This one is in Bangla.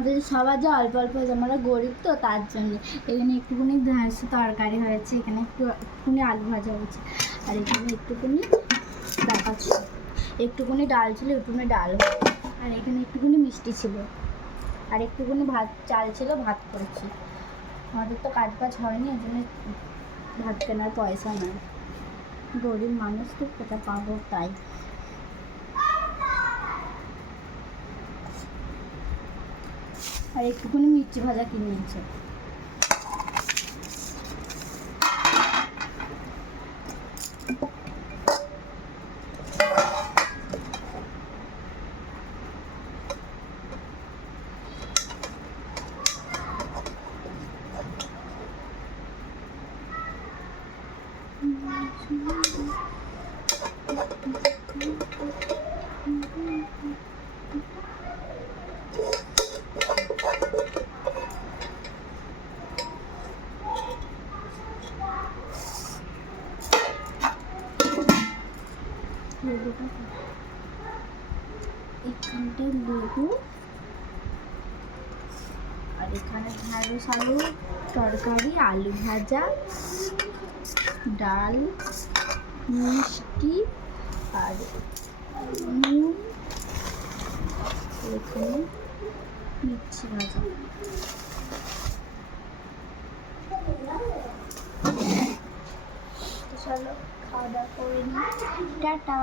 আমাদের সবার যে অল্প অল্প হয়েছে, আমরা গরিব তো তার জন্য। এখানে একটুখানি তরকারি হয়েছে, এখানে একটুখানি আলু ভাজা হয়েছে, আর এখানে একটুখানি দেখাচ্ছি, একটুখানি ডাল ছিল, একটুখানি ডাল, আর এখানে একটুখানি মিষ্টি ছিল, আর একটুখানি চাল ছিল, ভাত করেছি। আমাদের তো কাজ বাজ হয়নি, এই জন্য ভাত কেনার পয়সা নয়, গরিব মানুষ তো কোথায় পাবো তাই। আর একটুখানি মির্চি ভাজা কিনেছে। এখানটায় লেবু, আর এখানে ঢ্যাঁড়স আলু তরকারি, আলু ভাজা, ডাল, মিষ্টি, আর নুন, এখানে মির্চি ভাজা। চলো খাওয়া দাওয়া করে নিই, টাটা।